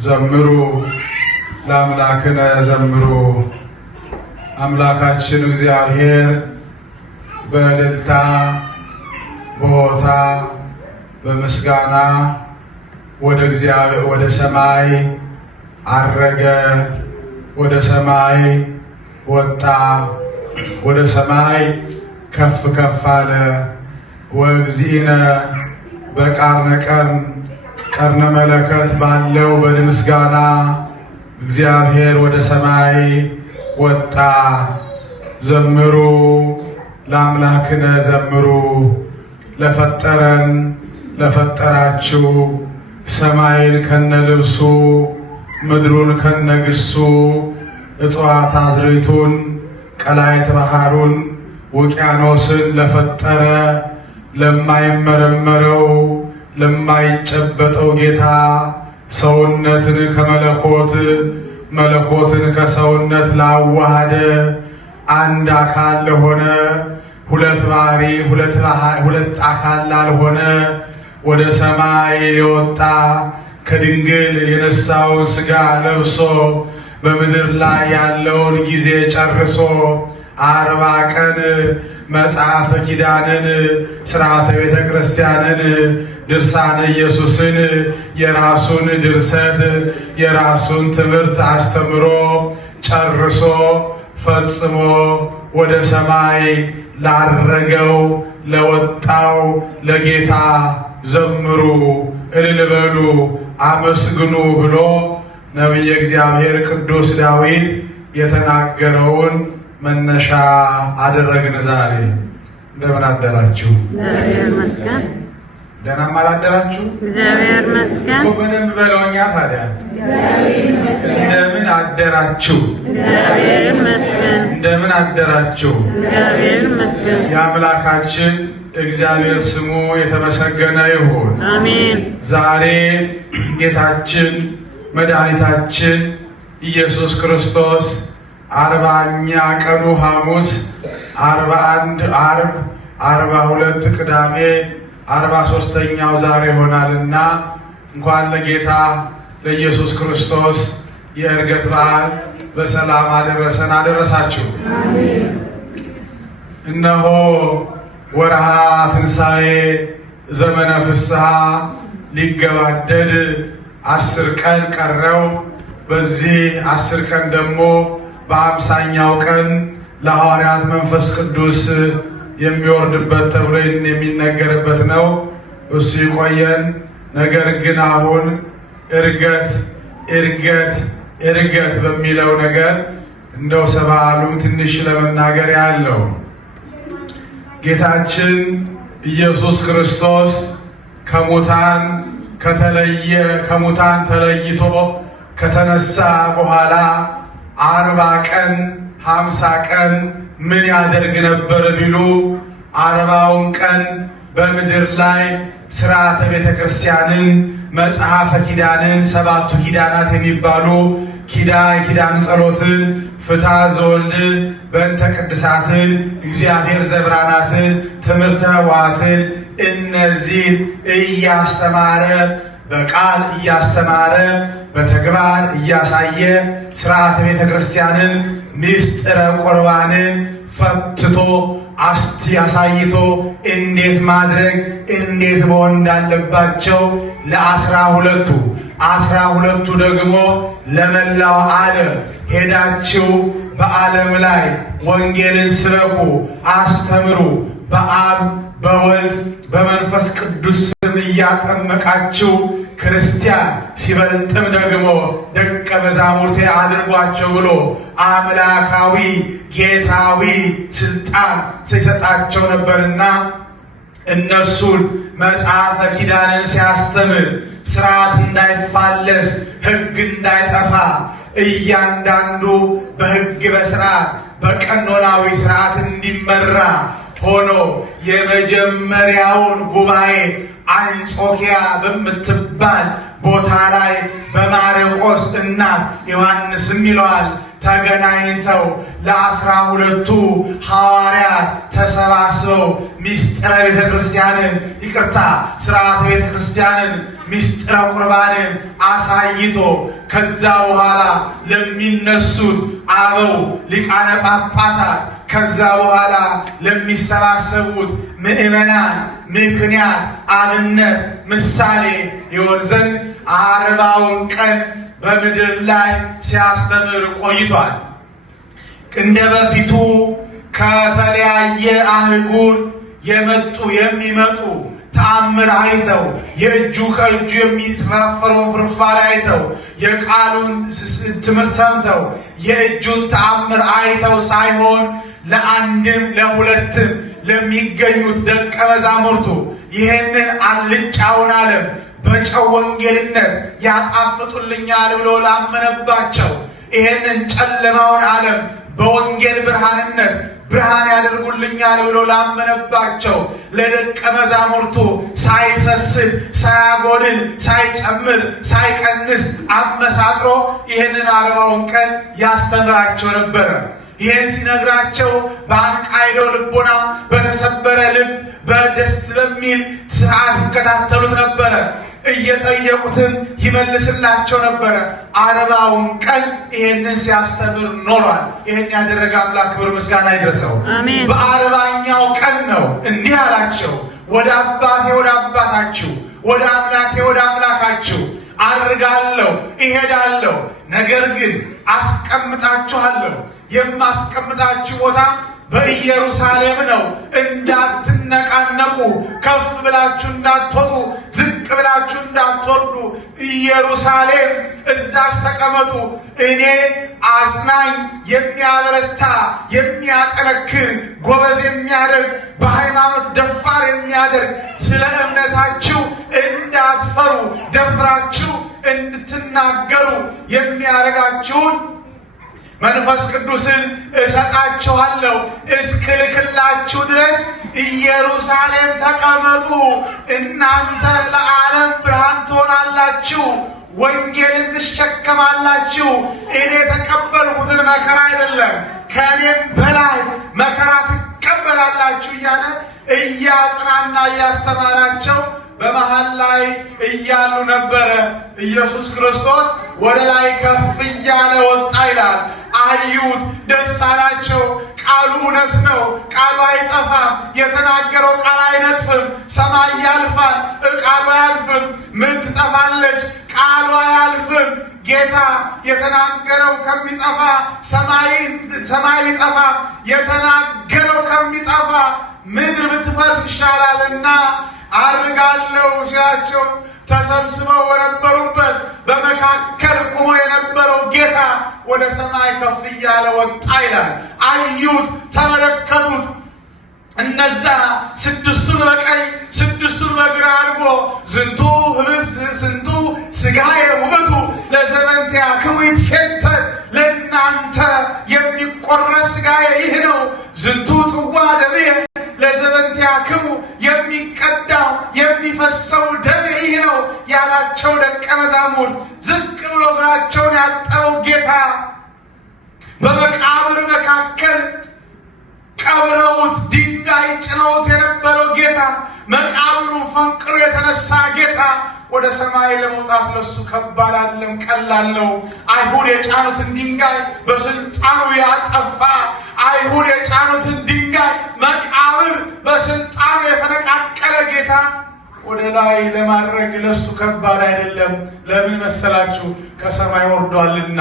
ዘምሩ ለአምላክነ ዘምሩ። አምላካችን እግዚአብሔር በእልልታ በሆታ በምስጋና ወደ ሰማይ አረገ፣ ወደ ሰማይ ወጣ፣ ወደ ሰማይ ከፍ ከፍ አለ። ወእግዚእነ በቃርነ ቀርነ መለከት ባለው በምስጋና እግዚአብሔር ወደ ሰማይ ወጣ። ዘምሩ ለአምላክነ ዘምሩ። ለፈጠረን ለፈጠራችሁ ሰማይን ከነልብሱ ምድሩን ከነግሱ እጽዋት አዝርዕቱን ቀላይት ባህሩን ውቅያኖስን ለፈጠረ ለማይመረመረው ለማይጨበጠው ጌታ ሰውነትን ከመለኮት መለኮትን ከሰውነት ላዋሃደ አንድ አካል ለሆነ ሁለት ባህሪ ሁለት አካል ላልሆነ ወደ ሰማይ የወጣ ከድንግል የነሳውን ሥጋ ለብሶ በምድር ላይ ያለውን ጊዜ ጨርሶ 40 ቀን መጽሐፈ ኪዳንን ሥርዓተ ቤተ ክርስቲያንን ድርሳነ ኢየሱስን የራሱን ድርሰት የራሱን ትምህርት አስተምሮ ጨርሶ ፈጽሞ ወደ ሰማይ ላረገው ለወጣው ለጌታ ዘምሩ፣ እልል በሉ፣ አመስግኑ ብሎ ነቢየ እግዚአብሔር ቅዱስ ዳዊት የተናገረውን መነሻ አደረግን። ዛሬ እንደምን አደራችሁ? እግዚአብሔር ይመስገን። ደህናም አላደራችሁ? እግዚአብሔር ይመስገን። በደንብ በለውኛ ታዲያ እግዚአብሔር ይመስገን። እንደምን አደራችሁ? እግዚአብሔር ይመስገን። እንደምን አደራችሁ? እግዚአብሔር ይመስገን። የአምላካችን እግዚአብሔር ስሙ የተመሰገነ ይሁን። አሜን። ዛሬ ጌታችን መድኃኒታችን ኢየሱስ ክርስቶስ 40ኛ ቀኑ ሐሙስ 41 ዓርብ 42 ቅዳሜ 43ኛው ዛሬ ይሆናልና እንኳን ለጌታ ለኢየሱስ ክርስቶስ የዕርገት በዓል በሰላም አደረሰን አደረሳችሁ። አሜን። እነሆ ወርሃ ትንሣኤ ዘመነ ፍስሐ ሊገባደድ 10 ቀን ቀረው። በዚህ 10 ቀን ደግሞ በ50ኛው ቀን ለሐዋርያት መንፈስ ቅዱስ የሚወርድበት ተብሎ የሚነገርበት ነው። እሱ ይቆየን። ነገር ግን አሁን ዕርገት በሚለው ነገር እንደው ሰባሉም ትንሽ ለመናገር ያለው ጌታችን ኢየሱስ ክርስቶስ ከሙታን ተለይቶ ከተነሳ በኋላ 40 ቀን 50 ቀን ምን ያደርግ ነበር ቢሉ 40ውን ቀን በምድር ላይ ሥርዓተ ቤተ ክርስቲያንን መጽሐፈ ኪዳንን 7ቱ ኪዳናት የሚባሉ ኪዳን ጸሎትን ፍትሐ ዘወልድ በእንተ ቅድሳትን እግዚአብሔር ዘብራናትን ትምህርተ ኅቡዓትን እነዚህን እያስተማረ በቃል እያስተማረ በተግባር እያሳየ ሥርዓተ ቤተ ክርስቲያንን ምስጢረ ቁርባንን ፈትቶ አሳይቶ እንዴት ማድረግ እንዴት መሆን እንዳለባቸው ለ12ቱ ደግሞ ለመላው ዓለም ሄዳችሁ በዓለም ላይ ወንጌልን ስበኩ፣ አስተምሩ፣ በአብ በወልድ በመንፈስ ቅዱስ ስም እያጠመቃችሁ ክርስቲያን ሲበልጥም ደግሞ ደቀ መዛሙርቴ አድርጓቸው ብሎ አምላካዊ ጌታዊ ስልጣን ሲሰጣቸው ነበርና እነሱን መጽሐፈ ኪዳንን ሲያስተምር ሥርዓት እንዳይፋለስ ሕግ እንዳይጠፋ እያንዳንዱ በሕግ በሥርዓት በቀኖናዊ ሥርዓት እንዲመራ ሆኖ የመጀመሪያውን ጉባኤ አንጾኪያ በምትባል ቦታ ላይ በማርቆስ እናት ዮሐንስም ይለዋል ተገናኝተው ለ12ቱ ሐዋርያት ተሰባስበው ምስጢረ ቤተ ክርስቲያንን ሥርዓተ ቤተ ክርስቲያንን ምስጢረ ቁርባንን አሳይቶ ከዛ በኋላ ለሚነሱት አበው ሊቃነ ጳጳሳት ከዛ በኋላ ለሚሰባሰቡት ምእመናን ምክንያት አብነት ምሳሌ ይሆን ዘንድ 40ውን ቀን በምድር ላይ ሲያስተምር ቆይቷል። እንደ በፊቱ ከተለያየ አህጉር የሚመጡ ተአምር አይተው የእጁ ከእጁ የሚተፋፈረው ፍርፋሪ አይተው የቃሉን ትምህርት ሰምተው የእጁን ተአምር አይተው ሳይሆን ለአንድም ለሁለትም ለሚገኙት ደቀ መዛሙርቱ ይህንን አልጫውን ዓለም በጨው ወንጌልነት ያጣፍጡልኛል ብሎ ላመነባቸው ይህንን ጨለማውን ዓለም በወንጌል ብርሃንነት ብርሃን ያደርጉልኛል ብሎ ላመነባቸው ለደቀ መዛሙርቱ ሳይሰስት ሳያጎድል ሳይጨምር ሳይቀንስ አመሳጥሮ ይህንን 40ውን ቀን ያስተምራቸው ነበረ። ይህን ሲነግራቸው በአንቃይደው ልቦና በተሰበረ ልብ በደስ በሚል ስርዓት ይከታተሉት ነበረ። እየጠየቁትን ይመልስላቸው ነበረ። 40ውን ቀን ይህንን ሲያስተምር ኖሯል። ይህን ያደረገ አምላክ ክብር ምስጋና ይድረሰው። በ40ኛው ቀን ነው እንዲህ አላቸው፣ ወደ አባቴ ወደ አባታችሁ፣ ወደ አምላኬ ወደ አምላካችሁ አርጋለሁ እሄዳለሁ። ነገር ግን አስቀምጣችኋለሁ። የማስቀምጣችሁ ቦታ በኢየሩሳሌም ነው። እንዳትነቃነቁ፣ ከፍ ብላችሁ እንዳትወጡ፣ ዝቅ ብላችሁ እንዳትወርዱ፣ ኢየሩሳሌም እዛች ተቀመጡ። እኔ አጽናኝ፣ የሚያበረታ፣ የሚያጠነክር፣ ጎበዝ የሚያደርግ፣ በሃይማኖት ደፋር የሚያደርግ፣ ስለ እምነታችሁ እንዳትፈሩ ደፍራችሁ እንድትናገሩ የሚያደርጋችሁን መንፈስ ቅዱስን እሰጣችኋለሁ። እስክልክላችሁ ድረስ ኢየሩሳሌም ተቀመጡ። እናንተ ለዓለም ብርሃን ትሆናላችሁ፣ ወንጌልን ትሸከማላችሁ። እኔ የተቀበልኩትን መከራ አይደለም ከእኔም በላይ መከራ ትቀበላላችሁ እያለ እያጽናና እያስተማራቸው በመሃል ላይ እያሉ ነበረ ኢየሱስ ክርስቶስ ወደ ላይ ከፍ እያለ ወጣ ይላል። አዩት፣ ደስ አላቸው። ቃሉ እውነት ነው። ቃሉ አይጠፋም። የተናገረው ቃል አይነጥፍም። ሰማይ ያልፋል፣ ቃሉ አያልፍም። ምድር ትጠፋለች፣ ቃሉ አያልፍም። ጌታ የተናገረው ከሚጠፋ ሰማይ ቢጠፋ የተናገረው ከሚጠፋ ምድር ብትፈርስ ይሻላልና አርጋለሁ ሲላቸው ተሰብስበው በነበሩበት በመካከል ቆሞ የነበረው ጌታ ወደ ሰማይ ከፍ እያለ ወጣ ይላል። አዩት፣ ተመለከቱት። እነዛ 6ቱን በቀኝ 6ቱን በግራ አድርጎ ዝንቱ ህብስት ዝንቱ ሥጋዬ ውእቱ ለዘበንቲአክሙ ይትፌተት፣ ለእናንተ የሚቆረስ ሥጋዬ ይህ ነው። ዝንቱ ጽዋ ደምዬ ለዘበንቲአክሙ የሚቀዳው የሚፈሰው ደሜ ይህ ነው ያላቸው ደቀ መዛሙርት ዝቅ ብሎ እግራቸውን ያጠበው ጌታ በመቃብር መካከል ቀብረውት ድንጋይ ጭነውት የነበረው ጌታ መቃብሩ ፈንቅሎ የተነሳ ጌታ ወደ ሰማይ ለመውጣት ለሱ ከባድ አይደለም፣ ቀላል ነው። አይሁድ የጫኑትን ድንጋይ በስልጣኑ ያጠፋ፣ አይሁድ የጫኑትን ድንጋይ መቃብር በስልጣኑ የተነቃቀለ ጌታ ወደ ላይ ለማድረግ ለሱ ከባድ አይደለም። ለምን መሰላችሁ? ከሰማይ ወርዷልና።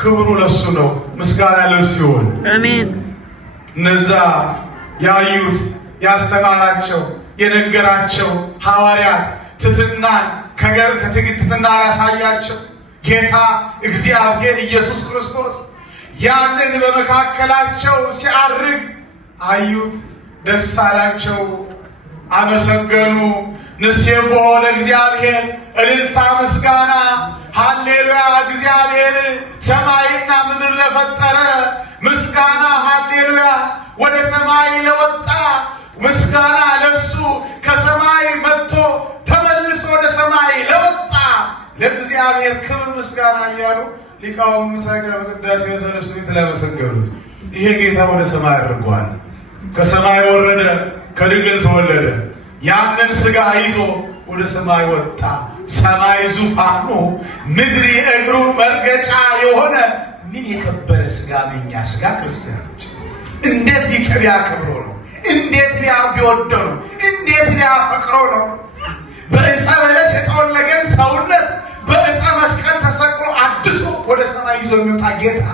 ክብሩ ለሱ ነው፣ ምስጋና ለሱ ይሁን። አሜን። እነዛ ያዩት ያስተማራቸው የነገራቸው ሐዋርያት ትሕትናን ከትሕትና ያሳያቸው ጌታ እግዚአብሔር ኢየሱስ ክርስቶስ ያንን በመካከላቸው ሲያርግ አዩት፣ ደስ አላቸው፣ አመሰገኑ። ንሴብሖ ለእግዚአብሔር እልልታ ምስጋና፣ ሃሌሉያ እግዚአብሔር ሰማይና ምድር ለፈጠረ ምስጋና፣ ሃሌሉያ ወደ ሰማይ ለወጣ ምስጋና ለሱ ከሰማይ መጥቶ ተመልሶ ወደ ሰማይ ለወጣ ለእግዚአብሔር ክብር ምስጋና እያሉ ሊቃውንት ምሳሌ በቅዳሴ ሰለስቱ ምዕት ላይ መሰገኑት። ይሄ ጌታ ወደ ሰማይ አድርጓል። ከሰማይ ወረደ፣ ከድንግል ተወለደ። ያንን ሥጋ ይዞ ወደ ሰማይ ወጣ። ሰማይ ዙፋኑ ምድር እግሩ መርገጫ የሆነ ምን የከበረ ስጋ ነኛ ስጋ ክርስቲያኖች እንዴት ቢያከብረው ነው? እንዴት ቢወደው ነው? እንዴት ቢያፈቅረው ነው? በዕፀ በለስ የጠወለገን ሰውነት በዕፀ መስቀል ተሰቅሎ አድሶ ወደ ሰማይ ይዞ የሚወጣ ጌታ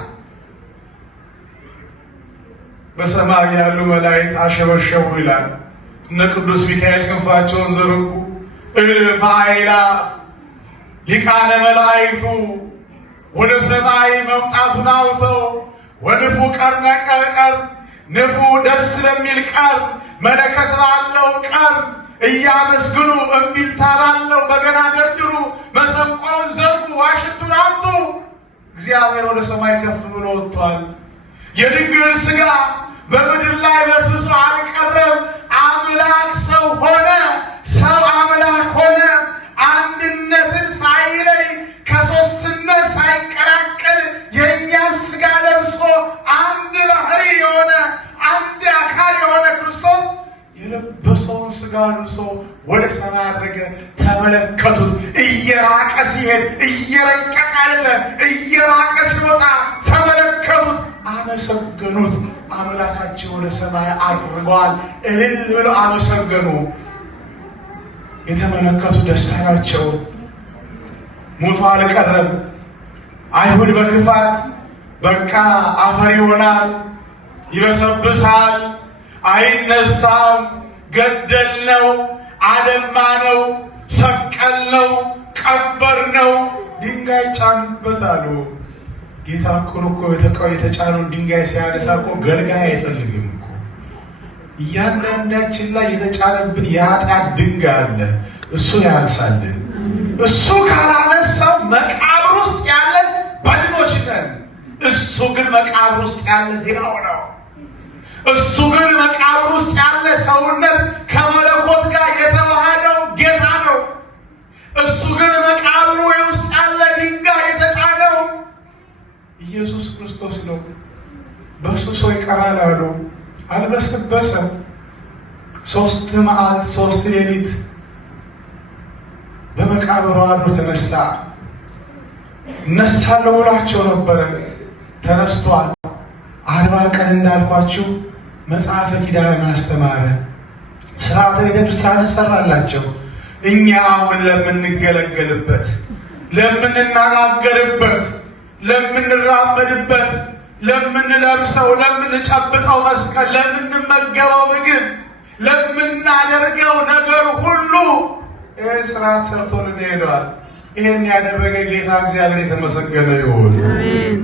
በሰማይ ያሉ መላእክት አሸበሸቡ ይላል። እነ ቅዱስ ሚካኤል ክንፋቸውን ዘረጉ። እልፍ አእላፍ ሊቃነ መላእክቱ ወደ ሰማይ መምጣቱን አውተው ወንፉ ቀርነ ቀርቀር ንፉ ደስ በሚል ቀር መለከት ባለው ቀር እያመስግኑ እምቢልታ ባለው በገና ደርድሩ መሰንቆውን ዘርጉ ዋሽንቱን አምጡ። እግዚአብሔር ወደ ሰማይ ከፍ ብሎ ወጥቷል። የድንግል ሥጋ በምድር ላይ በስብሶ አልቀረም። አምላክ ሰው ሆነ፣ ሰው አምላክ ሆነ። አንድነትን ሳይለይ ከሦስትነት ሳይቀላቀል የእኛ ሥጋ ለብሶ አንድ ባህሪ የሆነ አንድ አካል የሆነ ክርስቶስ የለበሰውን ሥጋ ልብሶ ወደ ሰማይ አድረገ። ተመለከቱት። እየራቀ ሲሄድ እየረቀቀ አለ፣ እየራቀ ሲወጣ ተመለከቱት፣ አመሰገኑት። አምላካቸው ወደ ሰማይ አድርገዋል። እልል ብለው አመሰገኑ። የተመለከቱ ደስ አላቸው። ሞቶ አልቀረም። አይሁድ በክፋት በቃ አፈር ይሆናል፣ ይበሰብሳል፣ አይነሳም፣ ገደልነው፣ አደማነው፣ ሰቀልነው፣ ቀበርነው፣ ድንጋይ ጫንበታሉ። ጌታ እኮ የተጫነውን ድንጋይ ሲያነሳ እኮ ገልጋይ አይፈልግም እኮ። እያንዳንዳችን ላይ የተጫነብን የኃጢአት ድንጋይ አለ። እሱ ያንሳልን። እሱ ካላነሳው መቃብር ውስጥ ያለን በድኖች ነን። እሱ ግን መቃብር ውስጥ ያለን ሕያው ነው። እሱ ግን መቃብር ውስጥ ያለ ሰውነት ከመለኮት ጋር የተዋሃደው ጌታ ነው። እሱ ግን መቃብሩ ውስጥ ያለ ድንጋይ የተጫነው ኢየሱስ ክርስቶስ ነው። በሱሶ ይቀራል አሉ። አልበሰበሰም። 3 መዓልት 3 ሌሊት በመቃብሩ አድሮ ተነሳ። እነሳለሁ ብሏቸው ነበረ። ተነስቷል። 40 ቀን እንዳልኳችሁ መጽሐፈ ኪዳንን አስተማረ። ሥርዓተ ቤተክርስቲያን ሰራላቸው። እኛ አሁን ለምንገለገልበት፣ ለምንናገርበት፣ ለምንራመድበት፣ ለምንለብሰው፣ ለምንጨብጠው መስቀል፣ ለምንመገበው ምግብ፣ ለምናደርገው ነገር ሁሉ ይህን ስርዓት ሰርቶልን ሄደዋል። ይህን ያደረገ ጌታ እግዚአብሔር የተመሰገነ ይሁን።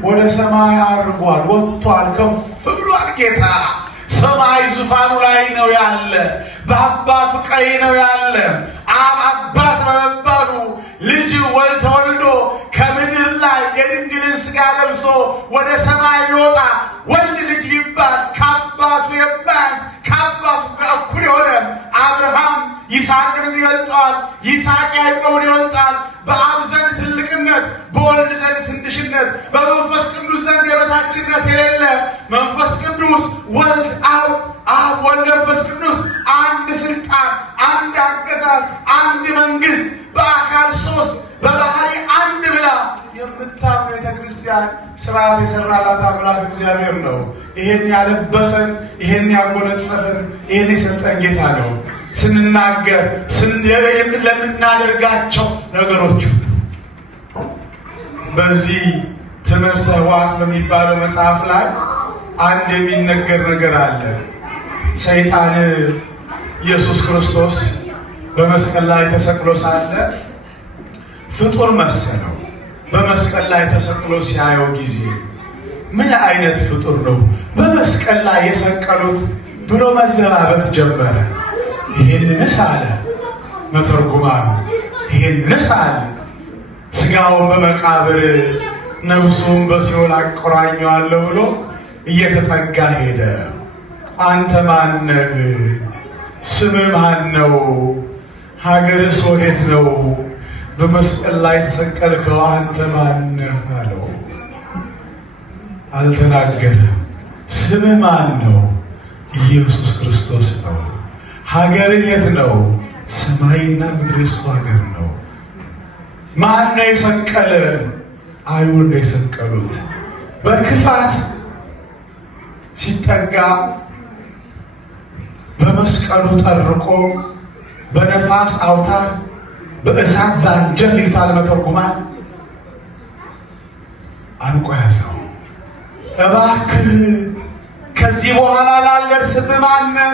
ወደ ሰማይ አድርጓል፣ ወጥቷል፣ ከፍ ብሏል። ጌታ ሰማይ ዙፋኑ ላይ ነው ያለ። በአባቱ ቀኝ ነው ያለ። አብ አባት በመባሉ ልጅ ተወልዶ ከምድር ላይ የድንግልን ሥጋ ለብሶ ወደ ሰማይ ይወጣ ወንድ ልጅ ቢባል ከአባቱ የማያንስ ከአባቱ ጋር እኩል የሆነ አብርሃም ይስሐቅን ይበልጠዋል፣ ይስሐቅ ያዕቆብን ይበልጣል። በአብ ዘንድ ትልቅነት፣ በወልድ ዘንድ ትንሽነት፣ በመንፈስ ቅዱስ ዘንድ የበታችነት የሌለ መንፈስ ቅዱስ ወልድ አብ ወልድ መንፈስ ቅዱስ አንድ ስልጣን፣ አንድ አገዛዝ፣ አንድ መንግስት በአካል 3 በባህሪ አንድ ብላ የምታምነው ቤተ ክርስቲያን ስርዓት የሰራላት አምላክ እግዚአብሔር ነው። ይሄን ያለበሰን፣ ይሄን ያጎነጸፈን፣ ይሄን የሰጠን ጌታ ነው። ስንናገር ለምናደርጋቸው ነገሮች በዚህ ትምህርተ ሕዋት በሚባለው መጽሐፍ ላይ አንድ የሚነገር ነገር አለ። ሰይጣን ኢየሱስ ክርስቶስ በመስቀል ላይ ተሰቅሎ ሳለ ፍጡር መሰለው። በመስቀል ላይ ተሰቅሎ ሲያየው ጊዜ ምን አይነት ፍጡር ነው በመስቀል ላይ የሰቀሉት ብሎ መዘባበት ጀመረ። ይሄንንስ አለ መተርጉማኑ፣ ይሄንንስ አለ ሥጋውን በመቃብር ነፍሱን በሲኦል አቆራኘዋለሁ ብሎ እየተጠጋ ሄደ። አንተ ማነህ? ስምህ ማን ነው? ሀገርስ ወዴት ነው? በመስቀል ላይ ተሰቀልከው አንተ ማነህ አለው። አልተናገረም። ስምህ ማን ነው? ኢየሱስ ክርስቶስ ነው። ሀገር የት ነው? ሰማይና ምድር እሱ ሀገር ነው። ማን ነው የሰቀለ? አይሁድ ነው የሰቀሉት። በክፋት ሲጠጋ በመስቀሉ ጠርቆ በነፋስ አውታር በእሳት ዛንጀር ይሉታል መተርጉማን አንቆ ያዘው። እባክህ ከዚህ በኋላ ላልደርስብህ ማነህ?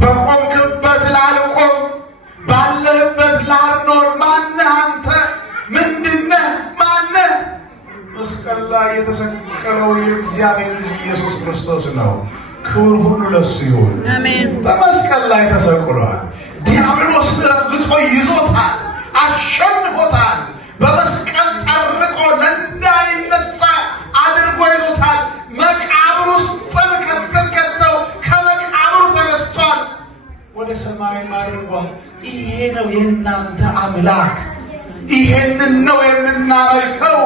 በቆምክበት ላልቆም፣ ባለህበት ላልኖር ማነህ አንተ? ምንድነህ? ማነህ? መስቀል ላይ የተሰቀለው የእግዚአብሔር ልጅ ኢየሱስ ክርስቶስ ነው። ክብር ሁሉ ለሱ ይሁን። አሜን። በመስቀል ላይ ተሰቅሏል። ዲያብሎስ ረግጦ ይዞታል፣ አሸንፎታል። በመስቀል ጠርቆ እንዳይነሳ አድርጎ ይዞታል። መቃብር ውስጥ ከተው ከመቃብሩ ተነስቷል፣ ወደ ሰማይ አድርጓል። ይሄ ነው የእናንተ አምላክ። ይሄንን ነው የምናመልከው።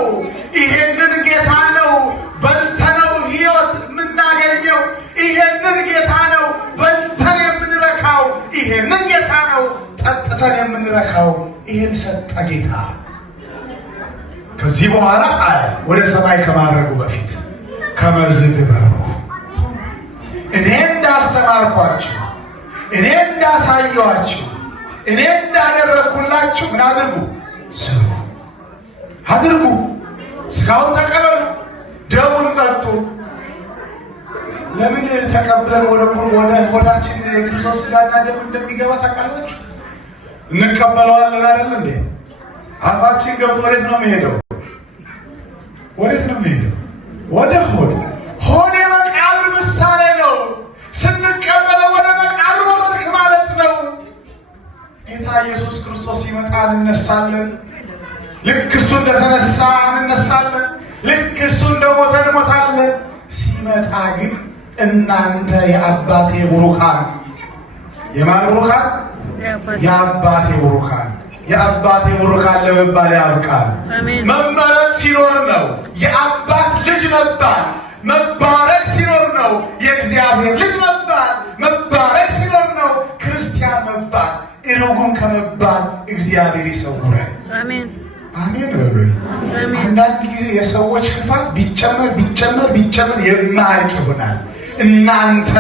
ይሄንን ጌታ ነው በልተነው ሕይወት የምናገኘው። ይሄንን ጌታ ነው በልተን የምንረካው። ይሄንን ጌታ ነው ጠጥተን የምንረካው። ይሄን ሰጠ ጌታ። ከዚህ በኋላ አለ ወደ ሰማይ ከማድረጉ በፊት ከመዝግበሩ እኔ እንዳስተማርኳችሁ፣ እኔ እንዳሳየኋችሁ፣ እኔ እንዳደረግኩላችሁ ምን አድርጉ? ስሩ፣ አድርጉ። ስጋውን ተቀበሉ፣ ደሙን ጠጡ። ለምን ተቀብለን ወደ ሆዳችን የክርስቶስ ስጋና ደም እንደሚገባ ታውቃላችሁ? እንቀበለዋለን አይደል እንዴ? አፋችን ገብቶ ወዴት ነው የሚሄደው? ወዴት ነው የሚሄደው? ወደ ሆድ። ሆድ የመቃብር ምሳሌ ነው። ስንቀበለው ወደ መቃብር ወረድክ ማለት ነው። ጌታ ኢየሱስ ክርስቶስ ሲመጣ እንነሳለን። ልክ እሱ እንደተነሳ እንነሳለን። ልክ እሱ እንደሞተ እንሞታለን። ሲመጣ ግን እናንተ የአባቴ ቡሩካን፣ የማን ቡሩካን? የአባቴ ቡሩካን። የአባቴ ቡሩካን ለመባል ያብቃል። መመረጥ ሲኖር ነው የአባት ልጅ መባል። መባረክ ሲኖር ነው የእግዚአብሔር ልጅ መባል። መባረክ ሲኖር ነው ክርስቲያን መባል። እርጉም ከመባል እግዚአብሔር ይሰውረን። አሜን አሜን በሉኝ። አንዳንድ ጊዜ የሰዎች ክፋት ቢጨመር የማያልቅ ይሆናል። እናንተ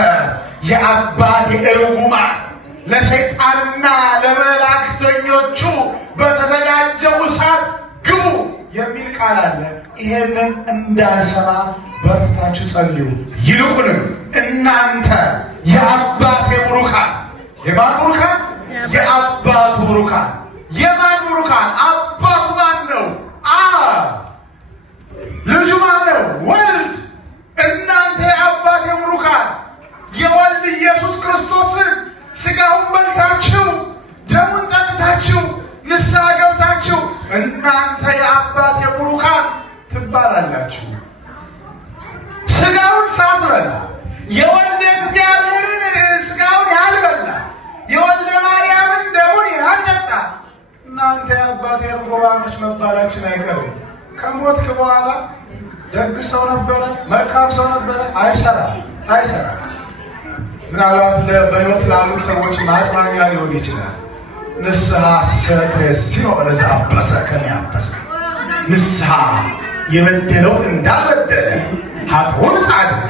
የአባቴ እርጉማን ለሰይጣንና ለመላእክተኞቹ በተዘጋጀው እሳት ግቡ የሚል ቃል አለ። ይሄንን እንዳልሰማ በርታችሁ ጸልዩ። ይልቁንም እናንተ የአባቴ ቡሩካን፣ የማን ቡሩካን? የአባቱ ቡሩካን። የማን ቡሩካን? አባቱ ማን ነው? ልጁ ማን ነው? ወልድ። እናንተ የአባቴ ቡሩካን የወልድ ኢየሱስ ክርስቶስን ስጋውን በልታችሁ ደሙን ጠጥታችሁ ንስሐ ገብታችሁ እናንተ የአባቴ ቡሩካን ትባላላችሁ። ስጋውን ሳትበላ የወልደ እግዚአብሔርን ስጋውን ያልበላ የወልደ ማርያምን ደሙን ያልጠጣ እናንተ የአባቴ ቡሩካኖች መባላችን አይቀርም። ከሞትክ በኋላ ደግ ሰው ነበረ፣ መልካም ሰው ነበረ፣ አይሰራ። ምናልባት በሕይወት ላሉት ሰዎች ማጽናኛ ሊሆን ይችላል። ንስሐ ሰክሬስ ሲኖር ለዛ አበሰ ከሚያበሰ ንስሐ የበደለውን እንዳልበደለ ኃጥኡን ጻድቅ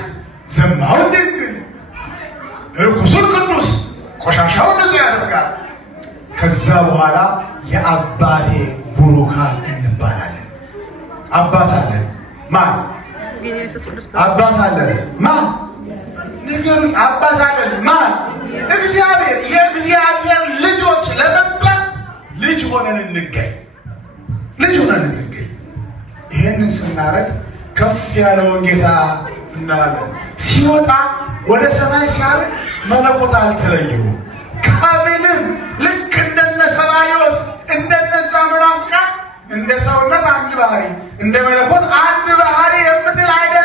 ዘማውን ድንግል ርኩሱን ቅዱስ ቆሻሻውን ንጹሕ ያደርጋል። ከዛ በኋላ የአባቴ ቡሩካን እንባላለን። አባት አለን። ማን? አባት አለን። ማን? ንገሩኝ። አባት አለን። ማን? እግዚአብሔር። የእግዚአብሔር ልጆች ለመባል ልጅ ሆነን እንገኝ። ይሄንን ስናረግ ከፍ ያለውን ጌታ እናያለን። ሲወጣ ወደ ሰማይ ሲያርግ መለኮት አልተለየውም። ከምንም ልክ እንደነ ሰባዮስ እንደነዛ መናፍቃን እንደ ሰውነት አንድ ባህሪ እንደ መለኮት አንድ ባህሪ የምትል አይደለም።